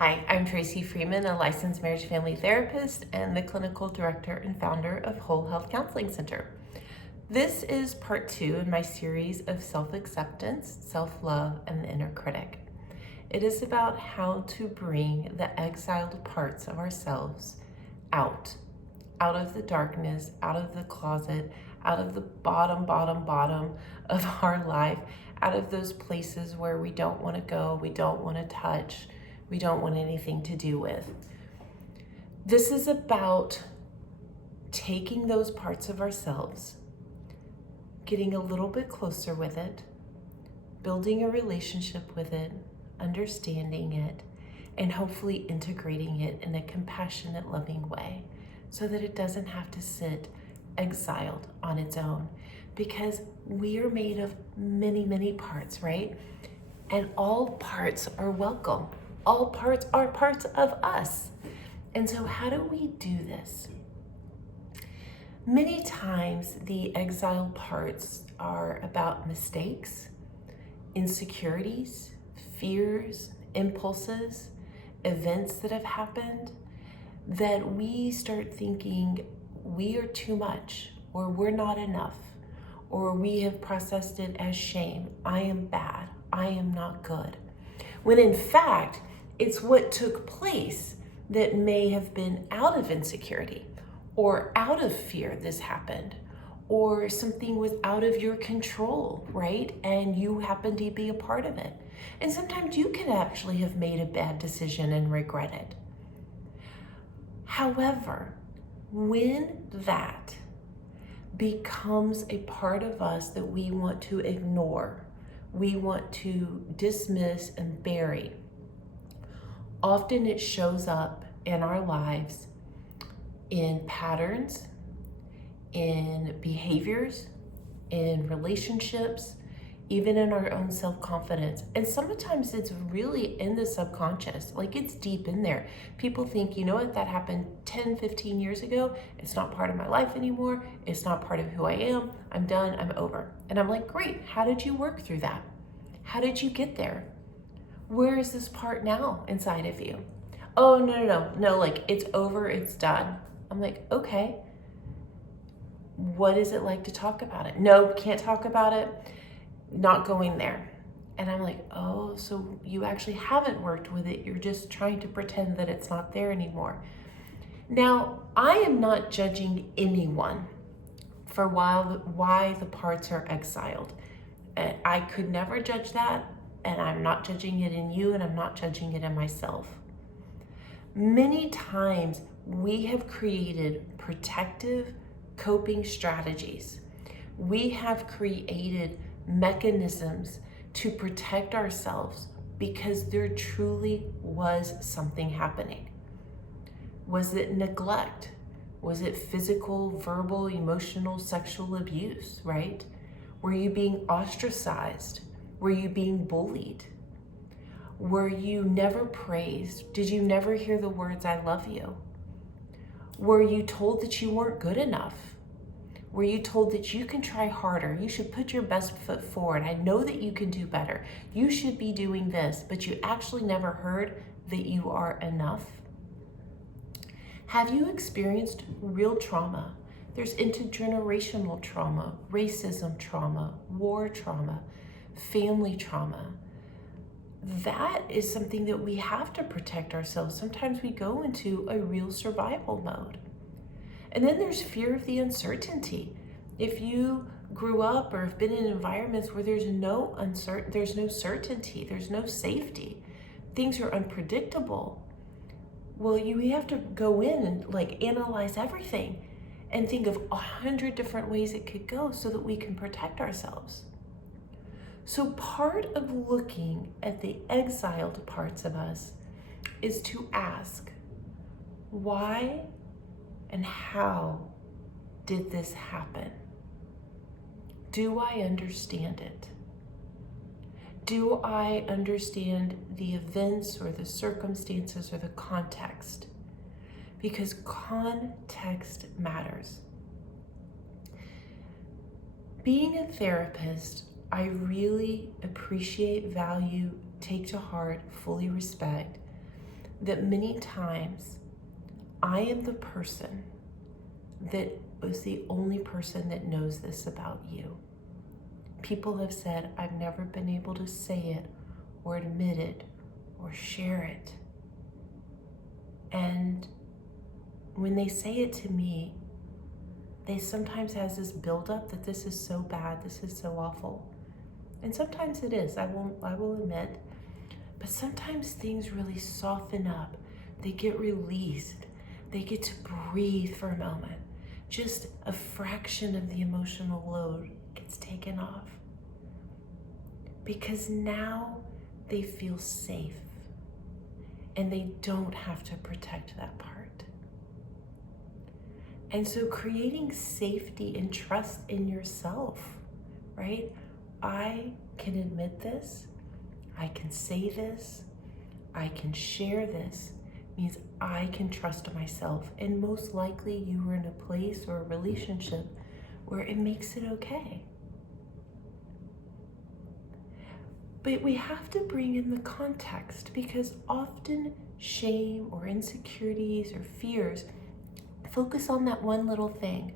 Hi, I'm Tracy Freeman, a licensed marriage family therapist and the clinical director and founder of Whole Health Counseling Center. This is part 2 in my series of self-acceptance, self-love, and the inner critic. It is about how to bring the exiled parts of ourselves out of the darkness, out of the closet, out of the bottom of our life, out of those places where we don't want to go, we don't want to touch, we don't want anything to do with. This is about taking those parts of ourselves, getting a little bit closer with it, building a relationship with it, understanding it, and hopefully integrating it in a compassionate, loving way so that it doesn't have to sit exiled on its own, because we are made of many, many parts, right? And all parts are welcome. All parts are parts of us. And so how do we do this? Many times the exiled parts are about mistakes, insecurities, fears, impulses, events that have happened, that we start thinking we are too much, or we're not enough, or we have processed it as shame. I am bad. I am not good. When in fact, it's what took place that may have been out of insecurity or out of fear this happened, or something was out of your control, right? And you happen to be a part of it. And sometimes you can actually have made a bad decision and regret it. However, when that becomes a part of us that we want to ignore, we want to dismiss and bury, often it shows up in our lives in patterns, in behaviors, in relationships, even in our own self-confidence. And sometimes it's really in the subconscious, like it's deep in there. People think, you know what, that happened 10, 15 years ago. It's not part of my life anymore. It's not part of who I am. I'm done, I'm over. And I'm like, great, how did you work through that? How did you get there? Where is this part now inside of you? Oh, no, like it's over, it's done. I'm like, okay, what is it like to talk about it? No, can't talk about it, not going there. And I'm like, oh, so you actually haven't worked with it. You're just trying to pretend that it's not there anymore. Now, I am not judging anyone for why the parts are exiled. And I could never judge that. And I'm not judging it in you, and I'm not judging it in myself. Many times we have created protective coping strategies. We have created mechanisms to protect ourselves because there truly was something happening. Was it neglect? Was it physical, verbal, emotional, sexual abuse, right? Were you being ostracized? Were you being bullied? Were you never praised? Did you never hear the words, I love you? Were you told that you weren't good enough? Were you told that you can try harder? You should put your best foot forward. I know that you can do better. You should be doing this, but you actually never heard that you are enough? Have you experienced real trauma? There's intergenerational trauma, racism trauma, war trauma, family trauma. That is something that we have to protect ourselves. Sometimes we go into a real survival mode. And then there's fear of the uncertainty. If you grew up or have been in environments where there's no certainty, there's no safety, things are unpredictable, well, you have to go in and like analyze everything and think of 100 different ways it could go so that we can protect ourselves. So part of looking at the exiled parts of us is to ask, why and how did this happen? Do I understand it? Do I understand the events or the circumstances or the context? Because context matters. Being a therapist, I really appreciate, value, take to heart, fully respect that many times I am the person that was the only person that knows this about you. People have said, I've never been able to say it or admit it or share it. And when they say it to me, they sometimes has this buildup that this is so bad, this is so awful. And sometimes it is, I will admit. But sometimes things really soften up. They get released. They get to breathe for a moment. Just a fraction of the emotional load gets taken off. Because now they feel safe. And they don't have to protect that part. And so creating safety and trust in yourself, right? I can admit this. I can say this. I can share this. Means I can trust myself. And most likely you are in a place or a relationship where it makes it okay. But we have to bring in the context, because often shame or insecurities or fears focus on that one little thing.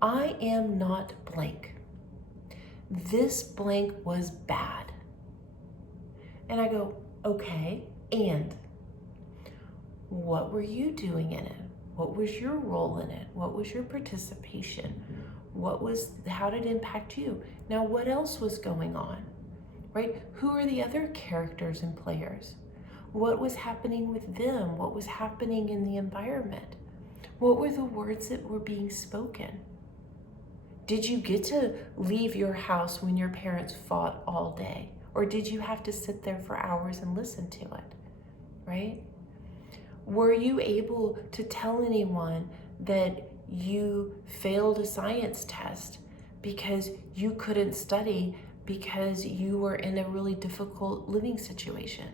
I am not blank. This blank was bad. And I go, okay, and what were you doing in it? What was your role in it? What was your participation? How did it impact you? Now, what else was going on, right? Who are the other characters and players? What was happening with them? What was happening in the environment? What were the words that were being spoken? Did you get to leave your house when your parents fought all day? Or did you have to sit there for hours and listen to it, right? Were you able to tell anyone that you failed a science test because you couldn't study because you were in a really difficult living situation?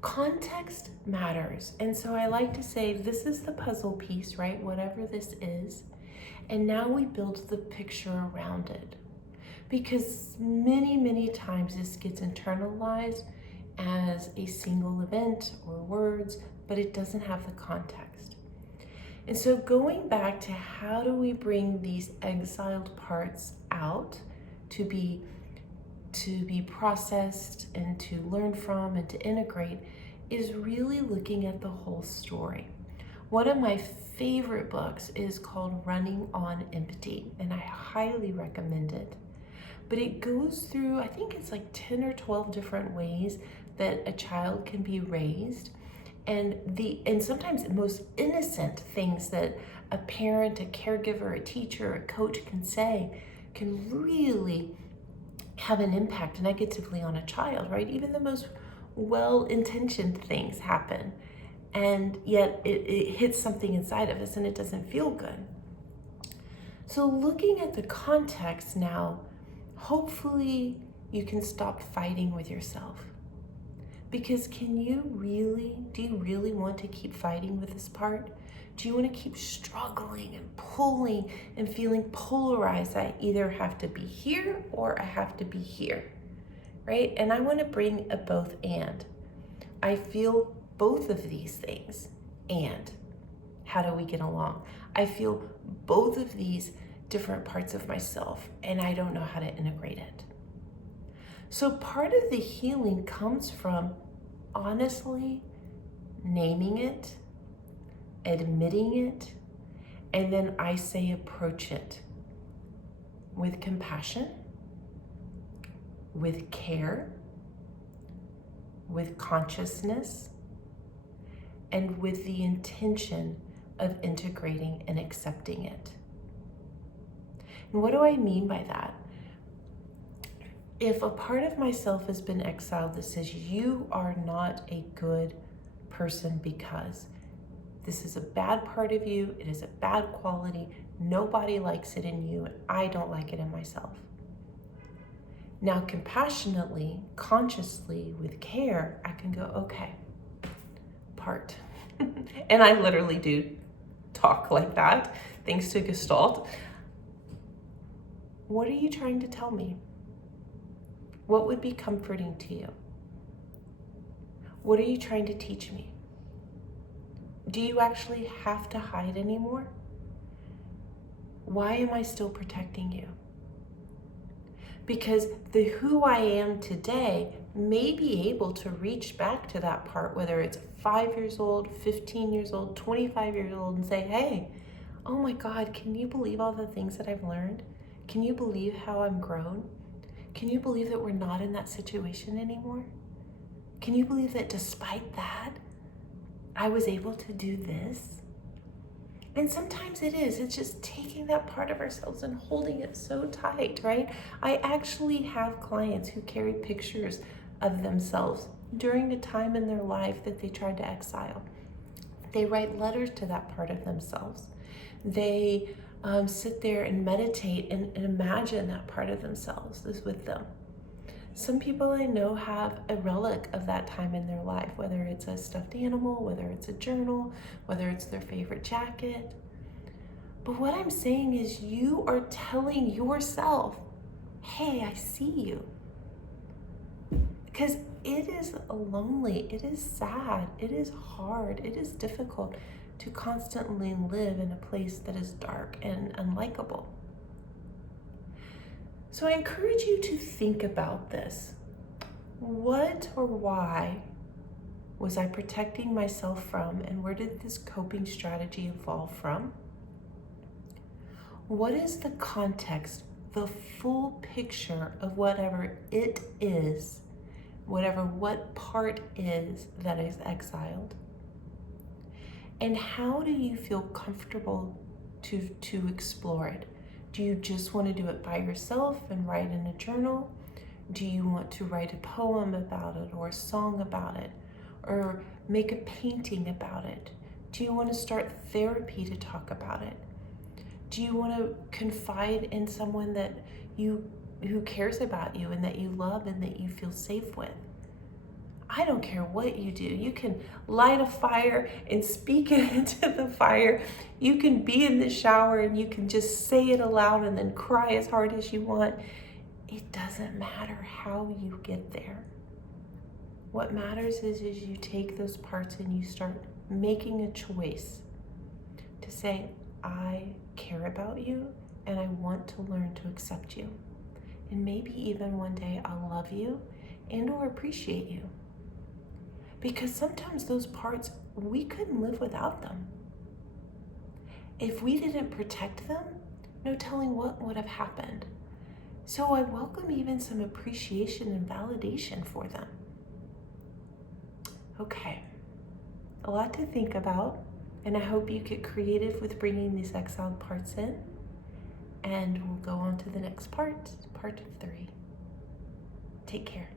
Context matters. And so I like to say, this is the puzzle piece, right? Whatever this is. And now we build the picture around it. Because many, many times this gets internalized as a single event or words, but it doesn't have the context. And so going back to how do we bring these exiled parts out to be processed and to learn from and to integrate, is really looking at the whole story. One of my favorite books is called Running on Empty, and I highly recommend it. But it goes through, I think it's like 10 or 12 different ways that a child can be raised. And sometimes the most innocent things that a parent, a caregiver, a teacher, a coach can say can really have an impact negatively on a child, right? Even the most well-intentioned things happen, and yet it hits something inside of us and it doesn't feel good. So looking at the context now, hopefully you can stop fighting with yourself. Because do you really want to keep fighting with this part? Do you want to keep struggling and pulling and feeling polarized? I either have to be here or I have to be here, right? And I want to bring a both and. I feel both of these things, and how do we get along? I feel both of these different parts of myself, and I don't know how to integrate it. So part of the healing comes from honestly naming it, admitting it, and then I say approach it with compassion, with care, with consciousness, and with the intention of integrating and accepting it. And what do I mean by that? If a part of myself has been exiled that says you are not a good person because this is a bad part of you, it is a bad quality, nobody likes it in you, and I don't like it in myself. Now, compassionately, consciously, with care, I can go, okay, part. And I literally do talk like that, thanks to Gestalt. What are you trying to tell me? What would be comforting to you? What are you trying to teach me? Do you actually have to hide anymore? Why am I still protecting you? Because the who I am today may be able to reach back to that part, whether it's 5 years old, 15 years old, 25 years old, and say, hey, oh my God, can you believe all the things that I've learned? Can you believe how I'm grown? Can you believe that we're not in that situation anymore? Can you believe that despite that, I was able to do this? And sometimes it's just taking that part of ourselves and holding it so tight, right? I actually have clients who carry pictures of themselves during a time in their life that they tried to exile. They write letters to that part of themselves. They sit there and meditate and imagine that part of themselves is with them. Some people I know have a relic of that time in their life, whether it's a stuffed animal, whether it's a journal, whether it's their favorite jacket. But what I'm saying is you are telling yourself, hey, I see you. Because it is lonely, it is sad, it is hard, it is difficult to constantly live in a place that is dark and unlikable. So I encourage you to think about this. What or why was I protecting myself from, and where did this coping strategy evolve from? What is the context, the full picture of whatever it is, what part is that is exiled? And how do you feel comfortable to explore it? Do you just want to do it by yourself and write in a journal? Do you want to write a poem about it, or a song about it, or make a painting about it? Do you want to start therapy to talk about it? Do you want to confide in someone that who cares about you and that you love and that you feel safe with? I don't care what you do. You can light a fire and speak it into the fire. You can be in the shower and you can just say it aloud and then cry as hard as you want. It doesn't matter how you get there. What matters is you take those parts and you start making a choice to say, I care about you and I want to learn to accept you. And maybe even one day I'll love you and or appreciate you. Because sometimes those parts, we couldn't live without them. If we didn't protect them, no telling what would have happened. So I welcome even some appreciation and validation for them. Okay, a lot to think about, and I hope you get creative with bringing these exiled parts in, and we'll go on to the next part 3. Take care.